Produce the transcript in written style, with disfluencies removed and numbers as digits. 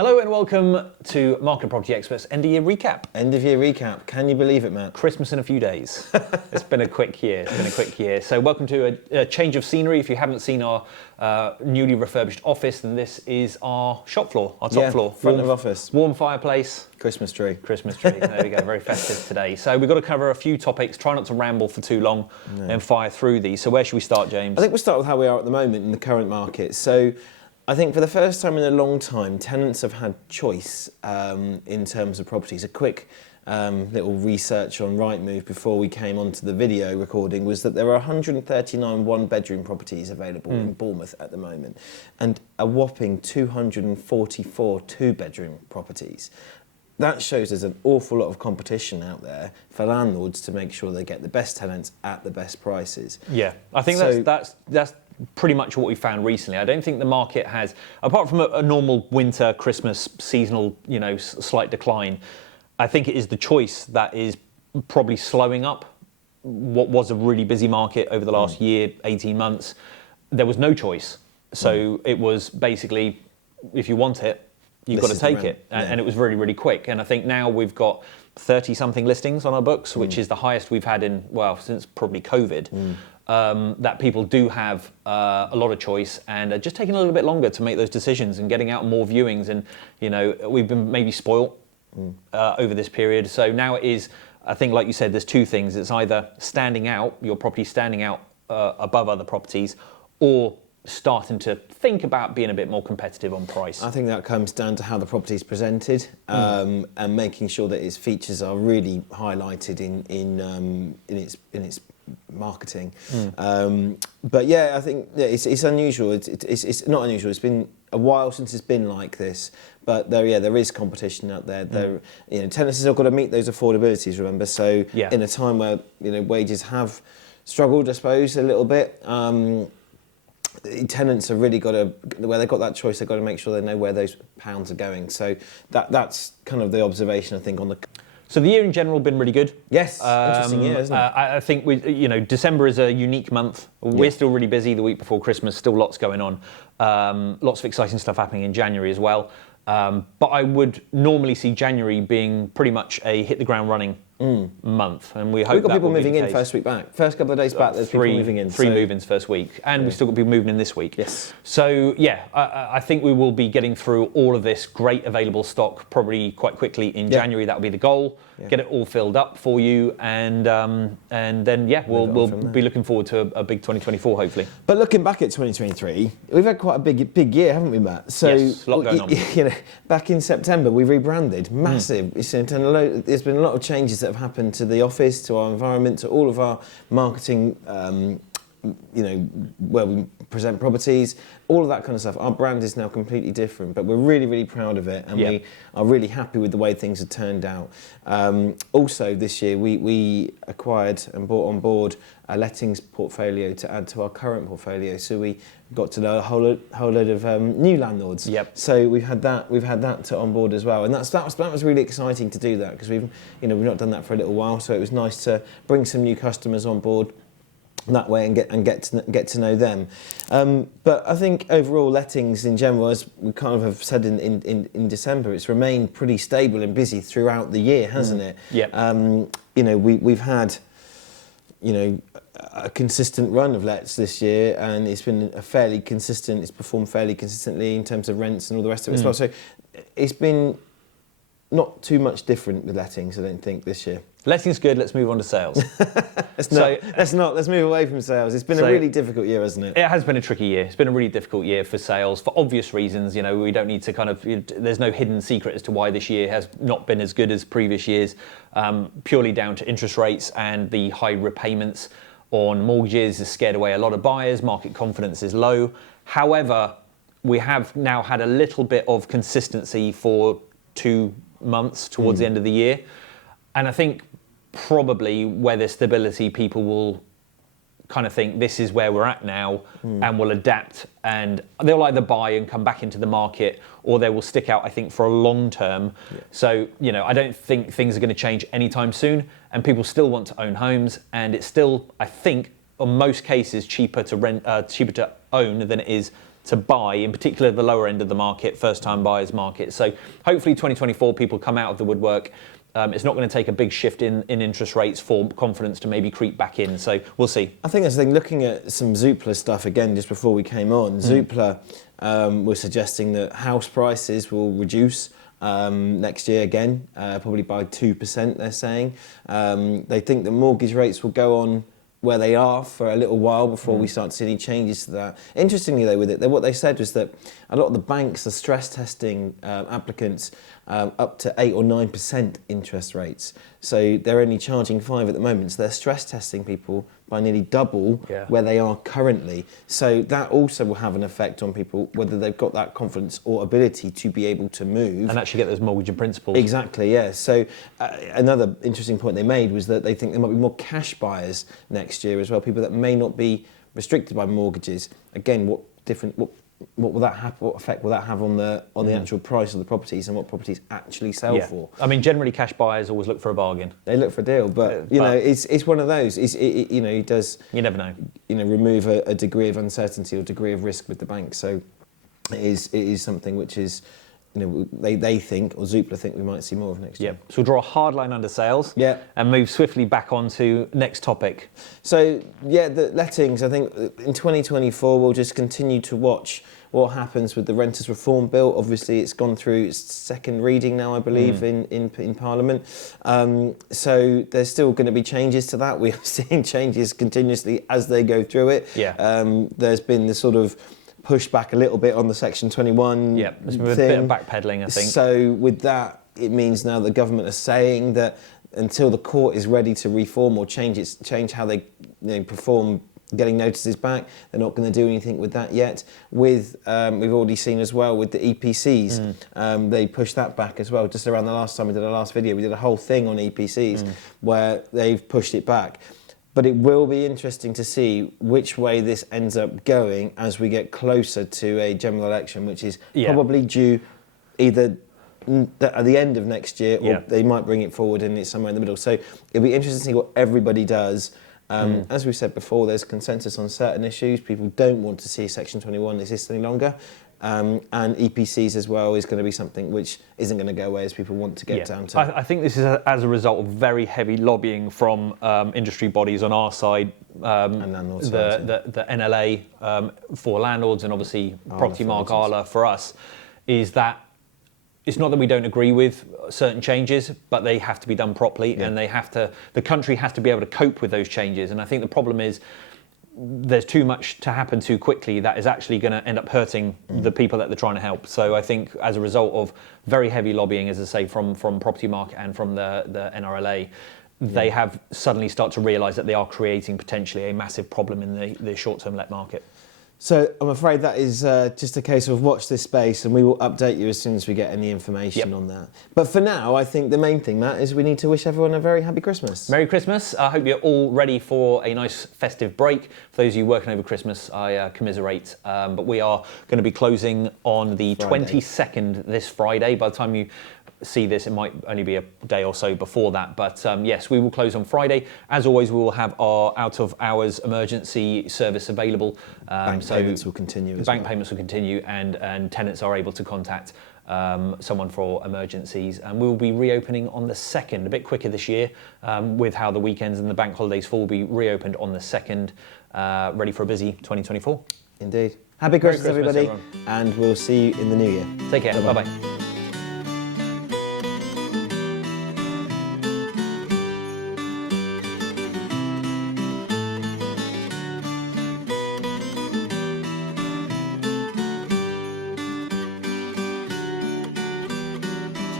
Hello and welcome to Market Property Experts End of Year Recap. End of year recap. Can you believe it, Matt? Christmas in a few days. It's been a quick year. So welcome to a change of scenery. If you haven't seen our newly refurbished office, then this is our shop floor, our top floor. Front of office. Warm fireplace. Christmas tree. There we go. Very festive today. So we've got to cover a few topics. Try not to ramble for too long and fire through these. So where should we start, James? I think we'll start with how we are at the moment in the current market. So I think for the first time in a long time, tenants have had choice in terms of properties. A quick little research on Rightmove before we came onto the video recording was that there are 139 one-bedroom properties available in Bournemouth at the moment, and a whopping 244 two-bedroom properties. That shows there's an awful lot of competition out there for landlords to make sure they get the best tenants at the best prices. Yeah, I think that's pretty much what we found recently. I don't think the market has, apart from a normal winter, Christmas, seasonal, slight decline, I think it is the choice that is probably slowing up what was a really busy market over the last year, 18 months. There was no choice. So it was basically, if you want it, you've got to take it. And it was really, really quick. And I think now we've got 30-something listings on our books, which is the highest we've had since probably COVID. That people do have a lot of choice and are just taking a little bit longer to make those decisions and getting out more viewings. And, we've been maybe spoilt over this period. So now it is, I think, like you said, there's two things. It's either standing out, your property standing out above other properties, or starting to think about being a bit more competitive on price. I think that comes down to how the property is presented and making sure that its features are really highlighted in its marketing. But yeah, I think it's unusual. It's not unusual. It's been a while since it's been like this, but there is competition out there. Tenants have got to meet those affordabilities. Remember, so in a time where wages have struggled, I suppose, a little bit. Tenants have really got to, where they've got that choice, they've got to make sure they know where those pounds are going. So that's kind of the observation, I think, on the. So the year in general has been really good. Yes, interesting year, isn't it? I think December is a unique month. We're still really busy the week before Christmas, still lots going on. Lots of exciting stuff happening in January as well. But I would normally see January being pretty much a hit the ground running month, and we hope we've got people moving in first week back. First couple of days back, there's people moving in. Three move-ins first week, and we've still got people moving in this week. Yes. So I think we will be getting through all of this great available stock probably quite quickly in January. That will be the goal. Get it all filled up for you, and then we'll be looking forward to a big 2024 hopefully. But looking back at 2023, we've had quite a big year, haven't we, Matt? So yes, a lot going on. Back in September we rebranded, massive. There's been a lot of changes that have happened to the office, to our environment, to all of our marketing. Where we present properties, all of that kind of stuff. Our brand is now completely different, but we're really, really proud of it, and we are really happy with the way things have turned out. Also, this year we acquired and brought on board a lettings portfolio to add to our current portfolio. So we got to know a whole load of new landlords. Yep. So we've had that to on board as well, and that was really exciting to do that, because we've not done that for a little while. So it was nice to bring some new customers on board that way and get to know them. But I think overall lettings in general, as we kind of have said in December, it's remained pretty stable and busy throughout the year, hasn't it? Yeah. We've had a consistent run of lets this year, and it's been it's performed fairly consistently in terms of rents and all the rest of it as well. So it's been not too much different with lettings, I don't think, this year. Letting's good. Let's move on to sales. Let's move away from sales. It's been a really difficult year, hasn't it? It has been a tricky year. It's been a really difficult year for sales for obvious reasons. We don't need to there's no hidden secret as to why this year has not been as good as previous years. Purely down to interest rates and the high repayments on mortgages has scared away a lot of buyers. Market confidence is low. However, we have now had a little bit of consistency for 2 months towards the end of the year. And I think probably where there's stability, people will kind of think this is where we're at now and will adapt, and they'll either buy and come back into the market, or they will stick out, I think, for a long term. Yeah. So, I don't think things are going to change anytime soon, and people still want to own homes, and it's still, I think, in most cases, cheaper to own than it is to buy, in particular the lower end of the market, first-time buyers market. So hopefully 2024 people come out of the woodwork. It's not going to take a big shift in interest rates for confidence to maybe creep back in. So we'll see. I think that's the thing. Looking at some Zoopla stuff again just before we came on, Zoopla was suggesting that house prices will reduce next year again, probably by 2%, they're saying. They think that mortgage rates will go on where they are for a little while before we start to see any changes to that. Interestingly, though, with it, what they said was that a lot of the banks are stress testing applicants up to 8 or 9% interest rates. So they're only charging 5 at the moment. So they're stress testing people by nearly double where they are currently. So that also will have an effect on people, whether they've got that confidence or ability to be able to move. And actually get those mortgage in principles. Exactly, yeah. So another interesting point they made was that they think there might be more cash buyers next year as well, people that may not be restricted by mortgages. Again, what will that have? What effect will that have on the actual price of the properties and what properties actually sell for? I mean, generally, cash buyers always look for a bargain. They look for a deal, but you know, it's one of those. It does. You never know. Remove a degree of uncertainty or degree of risk with the bank. So it is something which is. They think, or Zoopla think, we might see more of next year. So we'll draw a hard line under sales and move swiftly back on to next topic. So, the lettings, I think in 2024 we'll just continue to watch what happens with the Renters Reform Bill. Obviously, it's gone through its second reading now, I believe, in Parliament. So there's still going to be changes to that. We are seeing changes continuously as they go through it. There's been this sort of push back a little bit on the Section 21 there's been a bit of backpedaling, I think. So with that, it means now the government are saying that until the court is ready to reform or change how they perform getting notices back, they're not going to do anything with that yet. With we've already seen as well with the EPCs, they pushed that back as well. Just around the last time we did our last video, we did a whole thing on EPCs where they've pushed it back. But it will be interesting to see which way this ends up going as we get closer to a general election, which is probably due either at the end of next year or they might bring it forward and it's somewhere in the middle. So it'll be interesting to see what everybody does. As we said before, there's consensus on certain issues. People don't want to see Section 21 exist any longer. And EPCs as well is going to be something which isn't going to go away as people want to get down to. I think this is as a result of very heavy lobbying from industry bodies on our side, and landlords, the NLA for landlords and obviously Property Mark Arla for us, is that it's not that we don't agree with certain changes, but they have to be done properly and the country has to be able to cope with those changes. And I think the problem is there's too much to happen too quickly that is actually going to end up hurting the people that they're trying to help. So I think as a result of very heavy lobbying, as I say, from Property Mark and from the NRLA, they have suddenly start to realise that they are creating potentially a massive problem in the short-term let market. So I'm afraid that is just a case of watch this space and we will update you as soon as we get any information on that. But for now, I think the main thing, Matt, is we need to wish everyone a very happy Christmas. Merry Christmas. I hope you're all ready for a nice festive break. For those of you working over Christmas, I commiserate. But we are going to be closing on the 22nd this Friday. By the time you see this, it might only be a day or so before that, but yes, we will close on Friday. As always, we will have our out of hours emergency service available. Bank payments will continue. Payments will continue, and tenants are able to contact someone for emergencies. And we will be reopening on the 2nd, a bit quicker this year, with how the weekends and the bank holidays fall. Will be reopened on the 2nd, ready for a busy 2024. Indeed. Happy Christmas, everybody, everyone. and we'll see you in the new year. Take care. Bye-bye. Bye-bye.